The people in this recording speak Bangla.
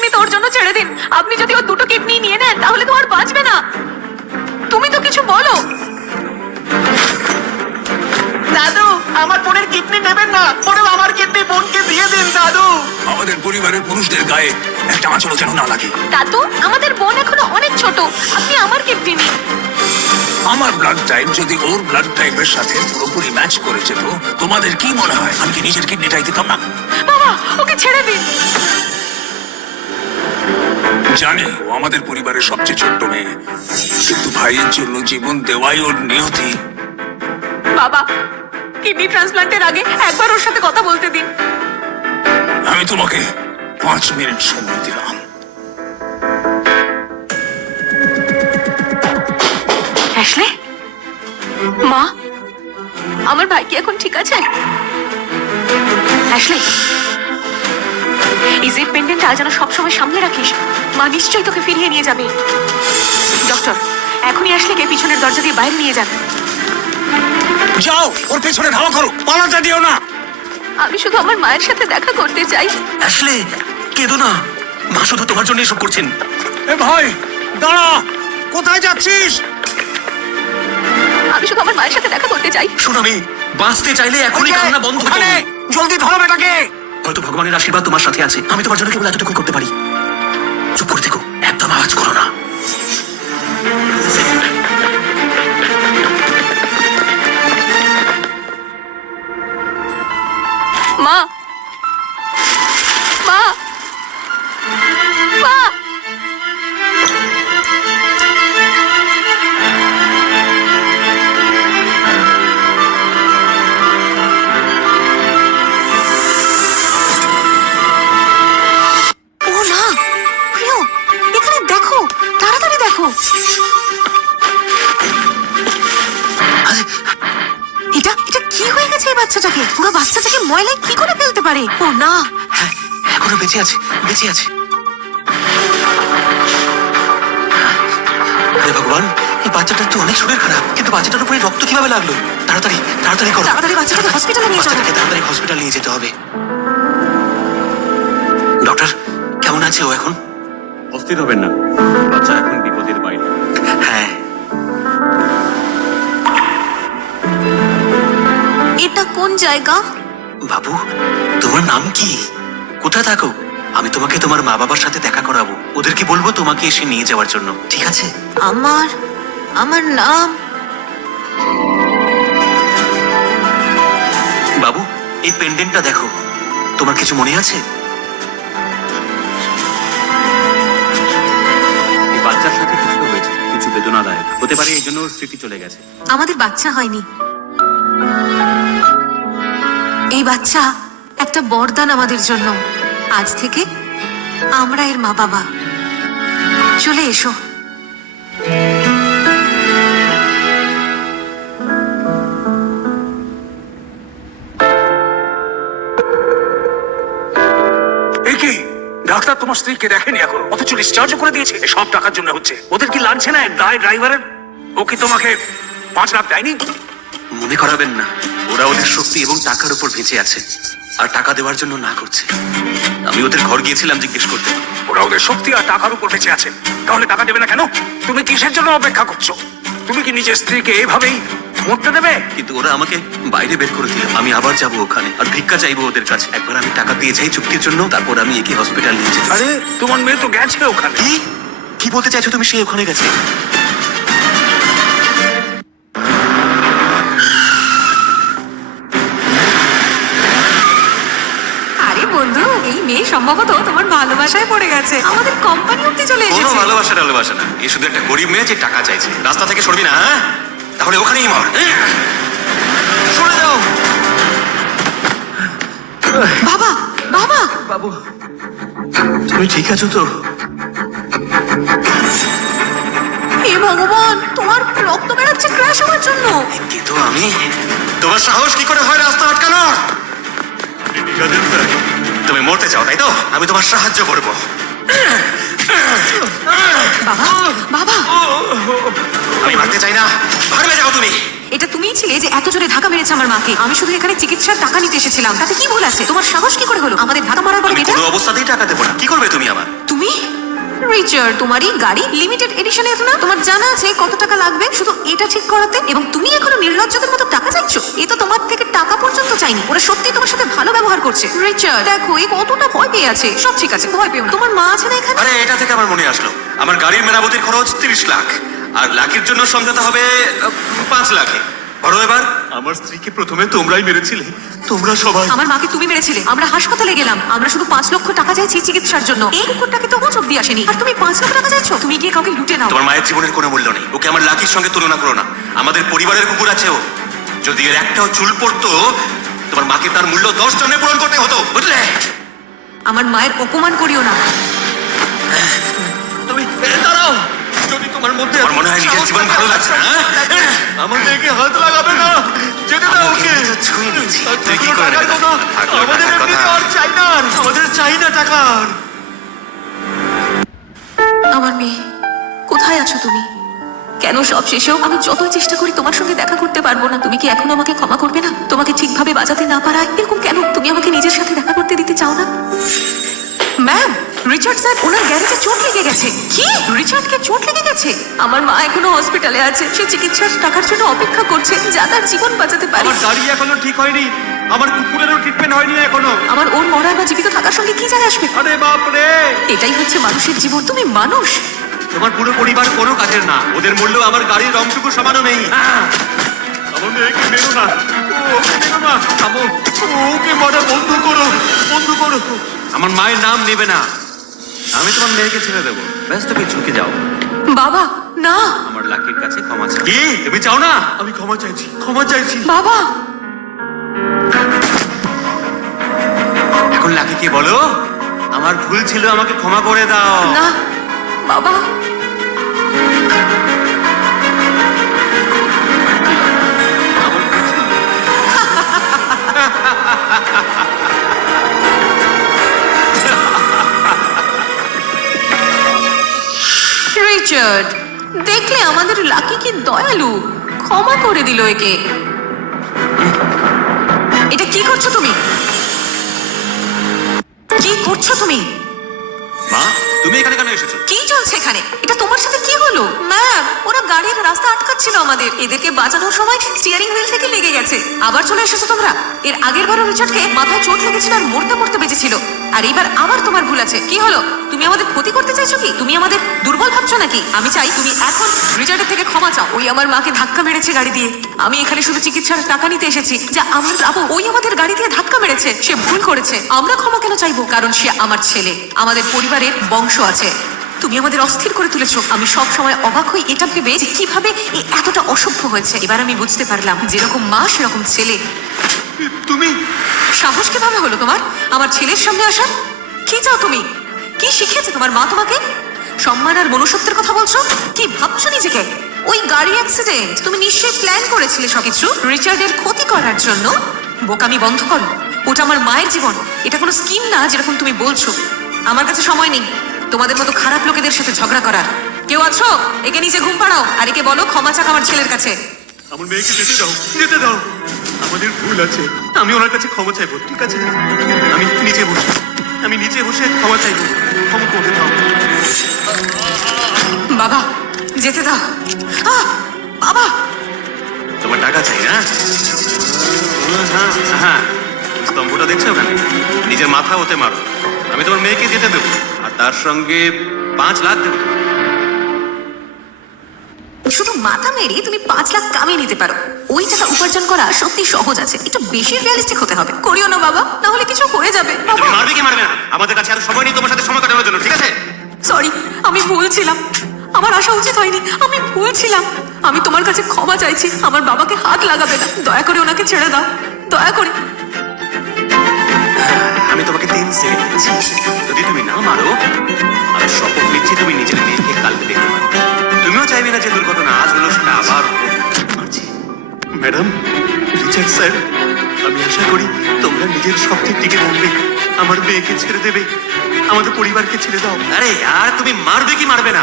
কিডনি তো ওর জন্য ছেড়ে দিন। আপনি যদি ওর দুটো কিডনি নিয়ে নেন তাহলে তো আর বাঁচবে না। তুমি তো কিছু বলো। দাদু, আমার বোনের কিডনি নেবেন না, বরং আমার কিডনি বোনকে দিয়ে দিন দাদু। আমাদের পরিবারের পুরুষদের গায়ে একটা আঁচলও যেন না লাগে। দাদু, আমাদের বোন এখনো অনেক ছোট, আপনি আমার কিডনি নিন। আমার ব্লাড টাইপ যদি ওর ব্লাড টাইপের সাথে পুরোপুরি ম্যাচ করে যেত, তোমাদের কি মনে হয় আমি কি নিজের কিডনিটাই দিতাম না? বাবা, ওকে ছেড়ে দিন। জানি ও আমাদের পরিবারের সবচেয়ে ছোট্ট মেয়ে, কিন্তু ভাইয়ের জন্য জীবন দেওয়াই ওর নিয়তি। বাবা, কিডনি ট্রান্সপ্লান্টের আগে একবার ওর সাথে কথা বলতে দিন। আমি তোমাকে 5 মিনিট সময় দিলাম। অ্যাশলে, মা, আমার ভাই কি এখন ঠিক আছে? অ্যাশলে, এই জেড পেন্ডেন্ট আজ যেন সবসময় সামনে রাখিস। মা নিশ্চয়ই তোকে ফিরিয়ে নিয়ে যাবে। ডক্টর, এখনই অ্যাশলেকে পিছনের দরজা দিয়ে বাইরে নিয়ে যান। যাও, ওর পেছনে ধাওয়া করো, পালাতে দিও না। আমি শুধু আমার মায়ের সাথে দেখা করতে চাই। আসলে কেঁদো না, মা শুধু তোমার জন্য এসব করছেন। এ ভাই, দাঁড়া, কোথায় যাচ্ছিস? আমি শুধু আমার মায়ের সাথে দেখা করতে চাই। শোনো, আমি বাঁচতে চাইলে এখনই কান্না বন্ধ করো। জলদি ধরো বেটাকে। হয়তো ভগবানের আশীর্বাদ তোমার সাথে আছে, আমি তোমার জন্য কেবল এতটুকুই করতে পারি। চুপ করে থেকো, একদম আওয়াজ করো না। মা, মা, মা। ও না, প্রিয়, এখানে দেখো, তাড়াতাড়ি দেখো। এটা এটা কি হয়ে গেছে এই বাচ্চাটাকে? পুরো বাচ্চাটাকে ময়লায় কি করে ফেলতে পারে? ও না, হ্যাঁ, এখনো বেঁচে আছে, বেঁচে আছে। হে ভগবান, এই বাচ্চাটার তো অনেক শরীর খারাপ, কিন্তু বাচ্চাটার উপরে রক্ত কিভাবে লাগলো? তাড়াতাড়ি তাড়াতাড়ি করো, তাড়াতাড়ি বাচ্চাটাকে হসপিটালে নিয়ে চলো। বাচ্চাটাকে তাড়াতাড়ি হসপিটাল নিয়ে যেতে হবে। ডক্টর, কেমন আছে ও এখন? অস্থির হবেন না, বাচ্চা এখন বিপদের বাইরে। হ্যাঁ। এটা কোন জায়গা? বাবু, তোমার নাম কি? কোথায় থাকো? আমি তোমাকে তোমার মা বাবার সাথে দেখা করাবো। ওদেরকে বলবো তোমাকে এসে নিয়ে যাওয়ার জন্য, ঠিক আছে? আমার আমার নাম। বাবু, এই পেন্ডেন্টটা দেখো, তোমার কিছু মনে আছে? এই বাচ্চার সাথে কিছু হয়েছে, কিছু বেদনাদায়ক হতে পারে, এই জন্য ওর স্মৃতি চলে গেছে। আমাদের বাচ্চা হয়নি, এই বাচ্চা একটা বরদান আমাদের জন্য। আজ থেকে আমরা এর মা বাবা। চলে এসো। কি ডাক্তার তোমার স্ত্রীকে দেখেনি এখনো, অথচ ডিসচার্জও করে দিয়েছে? সব টাকার জন্য হচ্ছে। ওদের কি লাগছে না দায় ড্রাইভারের? ও কি তোমাকে 5 লাখ দেয়নি? মনে করাবেন না, ওরা ওদের শক্তি এবং টাকার উপর বেঁচে আছে, আর টাকা দেওয়ার জন্য না করছে। আমি ওদের ঘর গিয়েছিলাম জিজ্ঞেস করতে। ওরা ওদের শক্তি আর টাকার উপর বেঁচে আছে, তাহলে টাকা দেবে না কেন? তুমি কিসের জন্য অপেক্ষা করছো? তুমি কি নিজের স্ত্রীকে এভাবেই মরতে দেবে? কিন্তু ওরা আমাকে বাইরে বের করে দিল। আমি আবার যাব ওখানে আর ভিক্ষা চাইবো ওদের কাছে। একবার আমি টাকা দিয়ে যাই চুক্তির জন্য, তারপর আমি একে হসপিটাল নিয়ে যেতে। আরে তোমার মেয়ে তো গেছে ওখানে। কি বলতে চাইছো তুমি? সে ওখানে গেছে? আরে বন্ধু, এই মেয়ে সম্ভবত তোমার ভালোবাসায় পড়ে গেছে। আমাদের কোম্পানি অব্দি চলে কোনো এসেছে। ভালোবাসা টালোবাসা না, এই শুধু একটা গরিব মেয়ে যে টাকা চাইছে। রাস্তা থেকে সরবি না, হ্যাঁ? তাহলে ওখানেই মর। সরে যাও। বাবা, বাবা, বাবু, তুমি ঠিক আছো তো? হে ভগবান, তোমার রক্ত বেরোচ্ছে ক্র্যাশ হওয়ার জন্য। কিন্তু আমি, তোমার সাহস কি করে হয় রাস্তা আটকানোর? তুমি মরতে চাও তাই তো? আমি তোমার সাহায্য করব। বাবা, বাবা, আমি মারতে চাই না, ভাগবে যাও তুমি। এটা তুমিই ছিলে যে এত জোরে ধাক্কা মেরেছে আমার মাকে। আমি শুধু এখানে চিকিৎসার টাকা নিতে এসেছিলাম, তাতে কি ভুল আছে? তোমার সাহস কি করে হলো আমাদের ধাক্কা মারার পরে? আমি এটা কোনো অবস্থাতেই টাকা দেবো না। কি করবে তুমি আমার? তুমি রিচার্ড, তোমারই গাড়ি লিমিটেড এডিশনে এত না? তোমার জানা আছে কত টাকা লাগবে শুধু এটা ঠিক করাতে? এবং তুমি এখনো নির্লজ্জদের মতো টাকা চাইছো? এ তো তোমার থেকে টাকা পর্যন্ত চাইনি, ওরা সত্যি তোমার সাথে ভালো ব্যবহার করছে। রিচার্ড দেখো, এই কতটা ভয় পেয়ে আছে। সব ঠিক আছে, ভয় পেও না। তোমার মা আছে না এখানে? আরে এটা থেকে আমার মনে আসলো, আমার গাড়ির মেরামতির খরচ 30 লাখ, আর লাখের জন্য সমঝোতা হবে 5 লাখে। বড় এবার আমার স্ত্রীকে প্রথমে তোমরাই মেরেছিলে, তোমরা সবাই। আমার মাকে তুমি মেরেছিলে, আমরা হাসপাতালে গেলাম, আমরা শুধু 5 লক্ষ টাকা চাইছি চিকিৎসার জন্য। এই কুকুরটাকে তো হোঁচ অব্দি আসেনি, আর তুমি 5 লক্ষ টাকা চাইছো? তুমি গিয়ে কাউকে লুটে নাও। তোমার মায়ের জীবনের কোনো মূল্য নেই, ওকে আমার লাকির সঙ্গে তুলনা করো না। আমাদের পরিবারের কুকুর আছে ও, যদি এর একটাও চুল পড়তো তোমার মাকে তার মূল্য 10 টনে পূরণ করতে হতো, বুঝলে? আমার মায়ের অপমান করিও না। তুমি দাঁড়াও, যদি তোমার মধ্যে আমার মনে হয় নিজের জীবন ভালো লাগছে না, আমার মেয়েকে হাত লাগাবে না, যেতে দাও ওকে। ছুঁয়ে নিয়েছি, তুই কি করে নেবে? আমাদের এমনি তো আর চাই না, আমাদের চাই না টাকা। আমার মেয়ে, কোথায় আছো তুমি? কেন সব শেষেও আমি যতই চেষ্টা করি তোমার সঙ্গে দেখা করতে পারবো না? তুমি কি এখনো আমাকে ক্ষমা করবে না? তোমাকে ঠিকভাবে বাজাতে না পারায় এরকম কেন? তুমি আমাকে নিজের সাথে দেখা করতে দিতে চাও না? ম্যাম, রিচার্ড স্যার, ওনার গ্যারেজে চোট লেগে গেছে। কি? রিচার্ডকে চোট লেগে গেছে? আমার মা এখনো হসপিটালে আছে, সে চিকিৎসার টাকার জন্য অপেক্ষা করছে, যা তার জীবন বাঁচাতে পারে। আমার গাড়ি এখনো ঠিক হয়নি, আমার কুকুরেরও ট্রিটমেন্ট হয়নি এখনো। আমার ওর মরা বা জীবিত থাকার সঙ্গে কি যায় আসবে? আরে বাপ রে, এটাই হচ্ছে মানুষের জীবন। তুমি মানুষ। তোমার পুরো পরিবার কোনো কাজের না, ওদের মূল্য আমার গাড়ির রংটুকু সমানও নেই। আমার মেয়েকে মেরো না, ওকে মেরো না, থামো, ওকে মারা বন্ধ করো, বন্ধ করো। আমার মায়ের নাম নেবে না, আমি তোমার মেয়েকে ছেড়ে দেবো, ব্যাস তুমি ঝুঁকে যাও। বাবা না। আমার লাকির কাছে ক্ষমা চাই। কি তুমি চাও না? আমি ক্ষমা চাইছি, ক্ষমা চাইছি। বাবা, এখন লাকিকে বলো আমার ভুল ছিল, আমাকে ক্ষমা করে দাও। না বাবা। রিচার্ড, দেখলে আমাদের লাকি কি দয়ালু, ক্ষমা করে দিল একে। এটা কি করছো তুমি? কি করছো তুমি? মা, তুমি এখানে কেন এসেছো? কি চলছে এখানে? এটা তোমার সাথে কি হলো? ম্যাম, ওরা গাড়ির রাস্তা আটকাচ্ছিল আমাদের, এদেরকে বাঁচানোর সময় স্টিয়ারিং হুইল থেকে লেগে গেছে। আবার চলে এসেছো তোমরা? এর আগের বারও রিচার্ডকে মাথায় চোট লেগেছিল আর মরতে মরতে বেঁচেছিল, আর এইবার আবার তোমার ভুল আছে। কি হলো? তুমি আমাদের ক্ষতি করতে চাইছো কি? তুমি আমাদের দুর্বল ভাবছো নাকি? আমি চাই তুমি এখন রিচার্ডের থেকে ক্ষমা চাও। ওই আমার মাকে ধাক্কা মেরেছে গাড়ি দিয়ে, আমি এখানে শুধু চিকিৎসার টাকা নিতে এসেছি, যা আমার প্রাপ্য। ওই আমাদের গাড়ি দিয়ে ধাক্কা মেরেছে, সে ভুল করেছে। আমরা ক্ষমা কেন চাইবো? কারণ সে আমার ছেলে, আমাদের পরিবারের বংশ আছে। তুমি আমাদের অস্থির করে তুলেছো। আমি সব সময় অবাক হই এটা ভেবে যে কিভাবে এ এতটা অসভ্য হয়েছে। এবার আমি বুঝতে পারলাম, যেরকম মা সেরকম ছেলে। তুমি সাহস কিভাবে হলো তোমার আমার ছেলের সামনে আসার? কি চাও তুমি? কি শিখিয়েছে তোমার মা তোমাকে? সম্মান আর মনুষ্যত্বের কথা বলছো? কি ভাবছো নিজেকে? ওই গাড়ি অ্যাক্সিডেন্ট, তুমি নিশ্চয়ই প্ল্যান করেছিলে সবকিছু রিচার্ডের ক্ষতি করার জন্য। বোকামি বন্ধ করো, ওটা আমার মায়ের জীবন, এটা কোনো স্কিম না যেরকম তুমি বলছো। আমার কাছে সময় নেই তোমাদের মতো খারাপ লোকেদের সাথে ঝগড়া করার। কেউ আছো? একে নিচে ঘুম পাড়াও, আর একে বলো ক্ষমা চাক আমার ছেলের কাছে। আমার মেয়েকে যেতে দাও, যেতে দাও। আমাদের ভুল আছে, আমি ওনার কাছে ক্ষমা চাইবো, ঠিক আছে? আমি নিচে বসে ক্ষমা চাইবো, ক্ষমা করে দাও। বাবা, যেতে দাও। বাবা, তোমার টাকা চাই না? হ্যাঁ হ্যাঁ, স্তম্ভটা দেখছো ওখানে, নিজের মাথা ওতে মারো। আমি তোমার মেয়েকে যেতে দেবো, আর তার সঙ্গে 5 লাখ দেবো। শুধু মাথা মেরে তুমি 5 লাখ কামিয়ে নিতে পারো। ওই টাকা উপার্জন করা সত্যি সহজ আছে, একটু বেশি রিয়ালিস্টিক হতে হবে। করিও না বাবা, না হলে কিছু হয়ে যাবে। তুমি মারবে কি মারবে না? আমাদের কাছে আর সময় নেই তোমার সাথে সময় কাটানোর জন্য, ঠিক আছে? সরি, আমি ভুলছিলাম, আমার আসা উচিত হয়নি, আমি ভুলছিলাম। আমি তোমার কাছে ক্ষমা চাইছি। আমার বাবাকে হাত লাগাবে না, দয়া করে ওনাকে ছেড়ে দাও, দয়া করে। আমি তোমাকে 3 সেকেন্ড দিচ্ছি, যদি তুমি না মারো আমি শপথ নিচ্ছি তুমি নিজের মেয়েকে কালকে দেখতে পারো। তুমিও চাইবে না যে দুর্ঘটনা আজ হলো সেটা আবার মারছি। ম্যাডাম, রিচার্ড স্যার, আমি আশা করি তোমরা নিজের শক্তির দিকে থাকবে, আমার মেয়েকে ছেড়ে দেবে, আমাদের পরিবারকে ছেড়ে দাও। আরে আর তুমি মারবে কি মারবে না